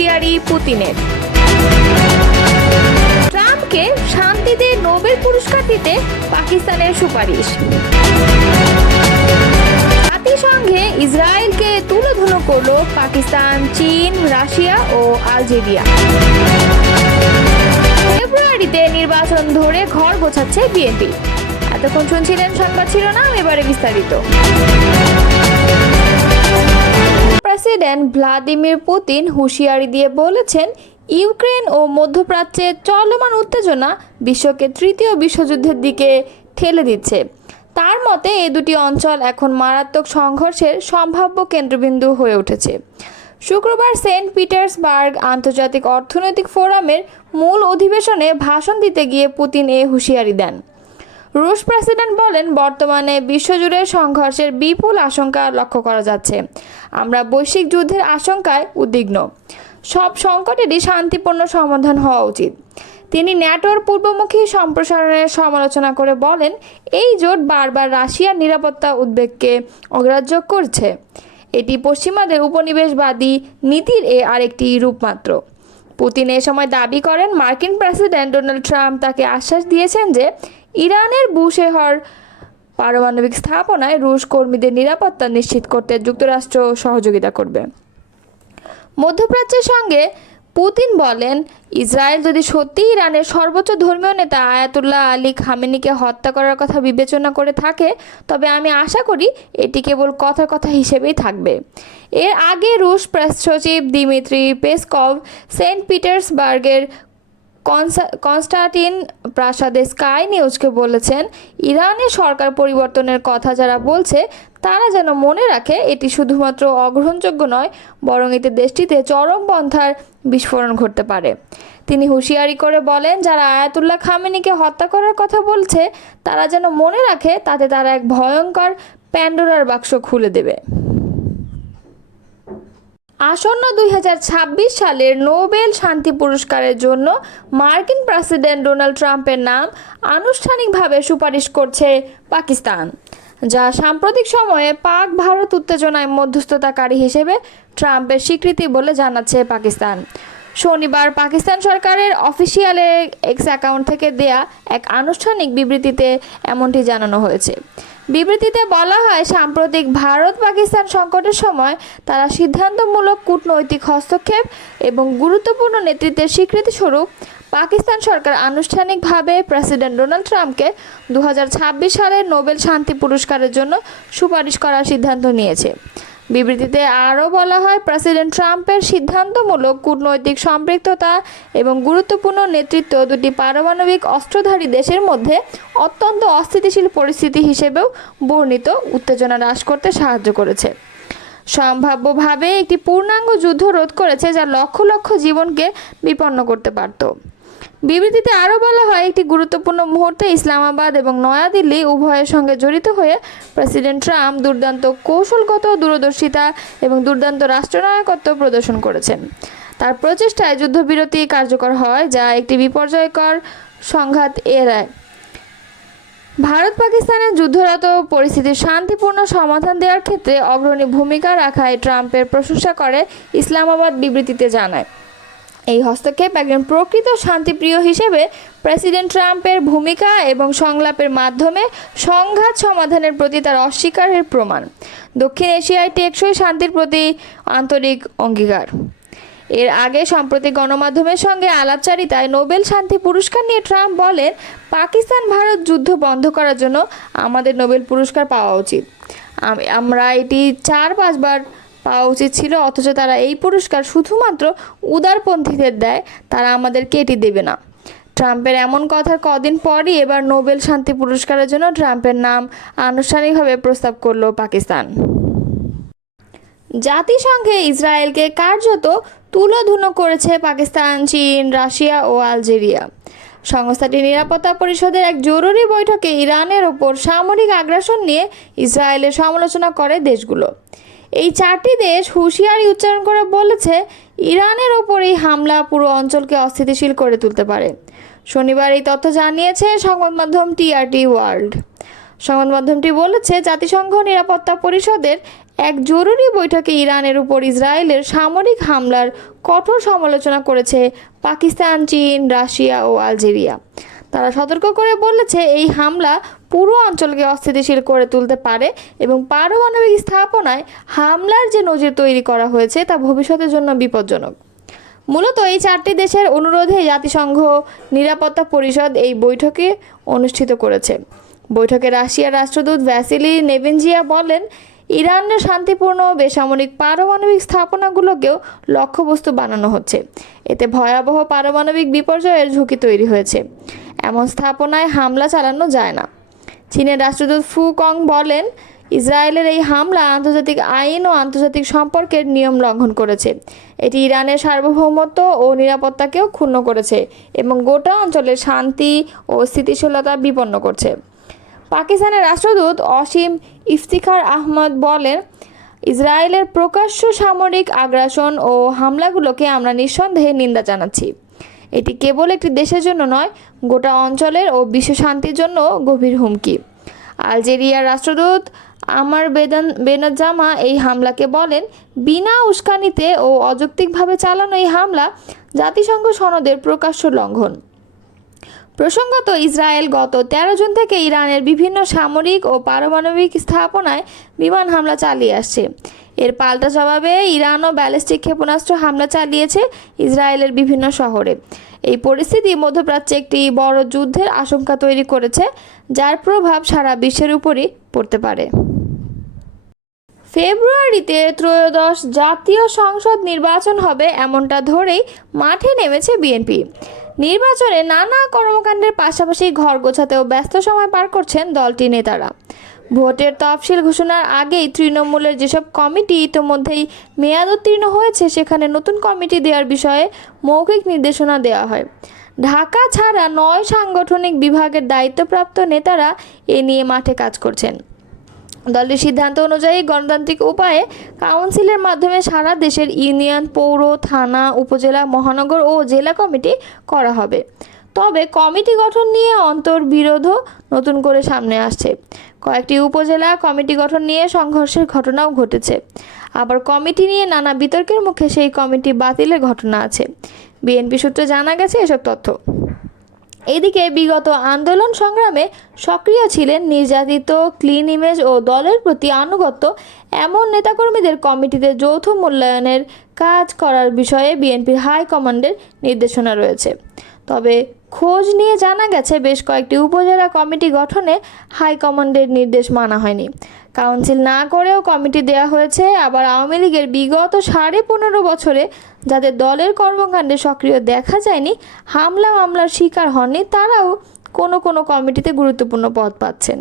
হুঁশিয়ারি পুতিনের। ট্রাম্পকে শান্তিতে নোবেল পুরস্কার দিতে পাকিস্তানের সুপারিশ। জাতিসংঘে ইসরায়েলকে তুলোধুনো করল পাকিস্তান, চীন, রাশিয়া ও আলজেরিয়া। ফেব্রুয়ারিতে নির্বাচন ধরে ঘর গোছাচ্ছে বিএনপি। এতক্ষণ শুনছিলেন সংবাদ শিরোনাম, এবারে বিস্তারিত। প্রেসিডেন্ট ভ্লাদিমির পুতিন হুঁশিয়ারি দিয়ে বলেছেন, ইউক্রেন ও মধ্যপ্রাচ্যের চলমান উত্তেজনা বিশ্বকে তৃতীয় বিশ্বযুদ্ধের দিকে ঠেলে দিচ্ছে। তার মতে এই দুটি অঞ্চল এখন মারাত্মক সংঘর্ষের সম্ভাব্য কেন্দ্রবিন্দু হয়ে উঠেছে। শুক্রবার সেন্ট পিটার্সবার্গ আন্তর্জাতিক অর্থনৈতিক ফোরামের মূল অধিবেশনে ভাষণ দিতে গিয়ে পুতিন এ হুঁশিয়ারি দেন। রুশ প্রেসিডেন্ট বলেন, বর্তমানে বিশ্বজুড়ে সংঘর্ষের বিপুল আশঙ্কা লক্ষ্য করা যাচ্ছে। আমরা বৈশ্বিক যুদ্ধের আশঙ্কায় উদ্বিগ্ন। সব সংকটেরই শান্তিপূর্ণ সমাধান হওয়া উচিত। তিনি ন্যাটোর পূর্বমুখী সম্প্রসারণের সমালোচনা করে বলেন, এই জোট বারবার রাশিয়ার নিরাপত্তা উদ্বেগকে অগ্রাহ্য করছে। এটি পশ্চিমাদের উপনিবেশবাদী নীতির আরেকটি রূপ মাত্র। পুতিন এ সময় দাবি করেন, মার্কিন প্রেসিডেন্ট ডোনাল্ড ট্রাম্প তাকে আশ্বাস দিয়েছেন যে ইরানের বুশেহর পারমাণবিক স্থাপনায় রুশ কর্মীদের নিরাপত্তা নিশ্চিত করতে যুক্তরাষ্ট্র সহযোগিতা করবে। মধ্যপ্রাচ্যের সঙ্গে পুতিন বলেন, ইসরায়েল যদি সত্যি ইরানের সর্বোচ্চ ধর্মীয় নেতা আয়াতুল্লাহ আলী খামেনিকে হত্যা করার কথা বিবেচনা করে থাকে, তবে আমি আশা করি এটি কেবল কথার কথা হিসেবেই থাকবে। এর আগে রুশ প্রেস সচিব দিমিত্রি পেসকভ সেন্ট পিটার্সবার্গের কনস্টান্টিন প্রাসাদে স্কাই নিউজকে বলেছেন, ইরানের সরকার পরিবর্তনের কথা যারা বলছে তারা যেন মনে রাখে এটি শুধুমাত্র অগ্রহণযোগ্য নয়, বরং এতে দেশটিতে চরমপন্থার বিস্ফোরণ ঘটতে পারে। তিনি হুঁশিয়ারি করে বলেন, যারা আয়াতুল্লাহ খামেনিকে হত্যা করার কথা বলছে তারা যেন মনে রাখে তাতে তারা এক ভয়ঙ্কর প্যান্ডোরার বাক্স খুলে দেবে। আসন্ন 2026 সালের নোবেল শান্তি পুরস্কারের জন্য মার্কিন প্রেসিডেন্ট ডোনাল্ড ট্রাম্পের নাম আনুষ্ঠানিকভাবে সুপারিশ করছে পাকিস্তান, যা সাম্প্রতিক সময়ে পাক ভারত উত্তেজনায় মধ্যস্থতাকারী হিসেবে ট্রাম্পের স্বীকৃতি বলে জানাচ্ছে পাকিস্তান। শনিবার পাকিস্তান সরকারের অফিসিয়াল এক্স অ্যাকাউন্ট থেকে দেয়া এক আনুষ্ঠানিক বিবৃতিতে এমনটি জানানো হয়েছে। বিবৃতিতে বলা হয়, সাম্প্রতিক ভারত পাকিস্তান সংকটের সময় তারা সিদ্ধান্তমূলক কূটনৈতিক হস্তক্ষেপ এবং গুরুত্বপূর্ণ নেতৃত্বের স্বীকৃতিস্বরূপ পাকিস্তান সরকার আনুষ্ঠানিকভাবে প্রেসিডেন্ট ডোনাল্ড ট্রাম্পকে 2026 সালের নোবেল শান্তি পুরস্কারের জন্য সুপারিশ করার সিদ্ধান্ত নিয়েছে। বিবৃতিতে আরও বলা হয়, প্রেসিডেন্ট ট্রাম্পের সিদ্ধান্তমূলক কূটনৈতিক সম্পৃক্ততা এবং গুরুত্বপূর্ণ নেতৃত্ব দুটি পারমাণবিক অস্ত্রধারী দেশের মধ্যে অত্যন্ত অস্থিতিশীল পরিস্থিতি হিসেবেও বর্ণিত উত্তেজনা হ্রাস করতে সাহায্য করেছে। সম্ভাব্যভাবে একটি পূর্ণাঙ্গ যুদ্ধ রোধ করেছে যা লক্ষ লক্ষ জীবনকে বিপন্ন করতে পারত। বিবৃতিতে আরও বলা হয়, একটি গুরুত্বপূর্ণ মুহূর্তে ইসলামাবাদ এবং নয়াদিল্লি উভয়ের সঙ্গে জড়িত হয়ে প্রেসিডেন্ট ট্রাম্প দুর্দান্ত কৌশলগত দূরদর্শিতা এবং দুর্দান্ত রাষ্ট্রনায়কত্ব প্রদর্শন করেছেন। তার প্রচেষ্টায় যুদ্ধবিরতি কার্যকর হয়, যা একটি বিপর্যয়কর সংঘাত এড়ায়। ভারত পাকিস্তানের যুদ্ধরত পরিস্থিতির শান্তিপূর্ণ সমাধান দেওয়ার ক্ষেত্রে অগ্রণী ভূমিকা রাখায় ট্রাম্পের প্রশংসা করে ইসলামাবাদ বিবৃতিতে জানায়। এই হস্তক্ষেপ একজন প্রকৃত শান্তিপ্রিয় হিসেবে প্রেসিডেন্ট ট্রাম্পের ভূমিকা এবং সংলাপের মাধ্যমে সংঘাত সমাধানের প্রতি তার অস্বীকারের প্রমাণ। দক্ষিণ এশিয়ায় টেকসই শান্তির প্রতি আন্তরিক অঙ্গীকার। এর আগে সম্প্রতি গণমাধ্যমের সঙ্গে আলাপচারিতায় নোবেল শান্তি পুরস্কার নিয়ে ট্রাম্প বলেন, পাকিস্তান ভারত যুদ্ধ বন্ধ করার জন্য আমাদের নোবেল পুরস্কার পাওয়া উচিত। আমরা এটি 4-5 বার পাওয়া উচিত ছিল, অথচ তারা এই পুরস্কার শুধুমাত্র উদারপন্থীদের দেয়, তারা আমাদেরকে এটি দেবে না। ট্রাম্পের এমন কথার কদিন পরই এবার নোবেল শান্তি পুরস্কারের জন্য ট্রাম্পের নাম আনুষ্ঠানিকভাবে প্রস্তাব করল পাকিস্তান। জাতিসংঘে ইসরায়েলকে কার্যত তুলোধুনো করেছে পাকিস্তান, চীন, রাশিয়া ও আলজেরিয়া। সংস্থাটির নিরাপত্তা পরিষদের এক জরুরি বৈঠকে ইরানের ওপর সামরিক আগ্রাসন নিয়ে ইসরায়েলের সমালোচনা করে দেশগুলো। এই 4টি দেশ হুঁশিয়ারি উচ্চারণ করে বলেছে, ইরানের ওপর এই হামলা পুরো অঞ্চলকে অস্থিতিশীল করে তুলতে পারে। শনিবার এই তথ্য জানিয়েছে সংবাদ মাধ্যম টিআরটি ওয়ার্ল্ড। সংবাদ মাধ্যমটি বলেছে, জাতিসংঘ নিরাপত্তা পরিষদের এক জরুরি বৈঠকে ইরানের উপর ইসরায়েলের সামরিক হামলার কঠোর সমালোচনা করেছে পাকিস্তান, চীন, রাশিয়া ও আলজেরিয়া। তারা সতর্ক করে বলেছে এই হামলা পুরো অঞ্চলকে অস্থিতিশীল করে তুলতে পারে এবং পারমাণবিক স্থাপনায় হামলার যে নজির তৈরি করা হয়েছে তা ভবিষ্যতের জন্য বিপজ্জনক। মূলত এই চারটি দেশের অনুরোধে জাতিসংঘ নিরাপত্তা পরিষদ এই বৈঠকে অনুষ্ঠিত করেছে। বৈঠকে রাশিয়ার রাষ্ট্রদূত ভ্যাসিলি নেবেনজিয়া বলেন, ইরানের শান্তিপূর্ণ বেসামরিক পারমাণবিক স্থাপনাগুলোকেও লক্ষ্যবস্তু বানানো হচ্ছে। এতে ভয়াবহ পারমাণবিক বিপর্যয়ের ঝুঁকি তৈরি হয়েছে। এমন স্থাপনায় হামলা চালানো যায় না। চীনের রাষ্ট্রদূত ফু কং বলেন, ইসরায়েলের এই হামলা আন্তর্জাতিক আইন ও আন্তর্জাতিক সম্পর্কের নিয়ম লঙ্ঘন করেছে। এটি ইরানের সার্বভৌমত্ব ও নিরাপত্তাকেও ক্ষুণ্ণ করেছে এবং গোটা অঞ্চলের শান্তি ও স্থিতিশীলতা বিপন্ন করছে। পাকিস্তানের রাষ্ট্রদূত অসীম ইফতিখার আহমদ বলেন, ইসরায়েলের প্রকাশ্য সামরিক আগ্রাসন ও হামলাগুলোকে আমরা নিঃসন্দেহে নিন্দা জানাচ্ছি। এটি কেবল একটি দেশের জন্য নয়, গোটা অঞ্চলের ও বিশ্ব শান্তির জন্য গভীর হুমকি। আলজেরিয়ার রাষ্ট্রদূত আমার বেনজামা এই হামলাকে বলেন, বিনা উস্কানিতে ও অযৌক্তিকভাবে চালানো এই হামলা জাতিসংঘ সনদের প্রকাশ্য লঙ্ঘন। প্রসঙ্গত, ইসরায়েল গত 13 জুন থেকে ইরানের বিভিন্ন সামরিক ও পারমাণবিক স্থাপনায় বিমান হামলা চালিয়ে আসছে। এর পাল্টা জবাবে ইরানও ব্যালিস্টিক ক্ষেপণাস্ত্র হামলা চালিয়েছে ইসরায়েলের বিভিন্ন শহরে। এই পরিস্থিতি মধ্যপ্রাচ্যে একটি বড় যুদ্ধের আশঙ্কা তৈরি করেছে, যার প্রভাব সারা বিশ্বের উপরই পড়তে পারে। ফেব্রুয়ারিতে ত্রয়োদশ জাতীয় সংসদ নির্বাচন হবে এমনটা ধরেই মাঠে নেমেছে বিএনপি। নির্বাচনে নানা কর্মকাণ্ডের পাশাপাশি ঘর গোছাতেও ব্যস্ত সময় পার করছেন দলটির নেতারা। ভোটের তফসিল ঘোষণার আগেই তৃণমূলের যেসব কমিটি ইতোমধ্যেই মেয়াদোত্তীর্ণ হয়েছে সেখানে নতুন কমিটি দেওয়ার বিষয়ে মৌখিক নির্দেশনা দেওয়া হয়। ঢাকা ছাড়া 9 সাংগঠনিক বিভাগের দায়িত্বপ্রাপ্ত নেতারা এ নিয়ে মাঠে কাজ করছেন। দলটির সিদ্ধান্ত অনুযায়ী গণতান্ত্রিক উপায়ে কাউন্সিলের মাধ্যমে সারা দেশের ইউনিয়ন, পৌর, থানা, উপজেলা, মহানগর ও জেলা কমিটি করা হবে। তবে কমিটি গঠন নিয়ে অন্তর্বিরোধও নতুন করে সামনে আসছে। কয়েকটি উপজেলা কমিটি গঠন নিয়ে সংঘর্ষের ঘটনাও ঘটেছে। আবার কমিটি নিয়ে নানা বিতর্কের মুখে সেই কমিটি বাতিলের ঘটনা আছে। বিএনপি সূত্রে জানা গেছে এসব তথ্য। এদিকে বিগত আন্দোলন সংগ্রামে সক্রিয় ছিলেন, নির্যাতিত, ক্লিন ইমেজ ও দলের প্রতি আনুগত্য এমন নেতাকর্মীদের কমিটিতে যৌথ মূল্যায়নের কাজ করার বিষয়ে বিএনপির হাইকমান্ডের নির্দেশনা রয়েছে। তবে খোঁজ নিয়ে জানা গেছে বেশ কয়েকটি উপজেলা কমিটি গঠনে হাইকমান্ডের নির্দেশ মানা হয়নি। কাউন্সিল না করেও কমিটি দেওয়া হয়েছে। আবার আওয়ামী লীগের বিগত 15.5 বছরে যাদের দলের কর্মকাণ্ডে সক্রিয় দেখা যায়নি, হামলা মামলার শিকার হননি, তারাও কোনো কমিটিতে গুরুত্বপূর্ণ পদ পাচ্ছেন।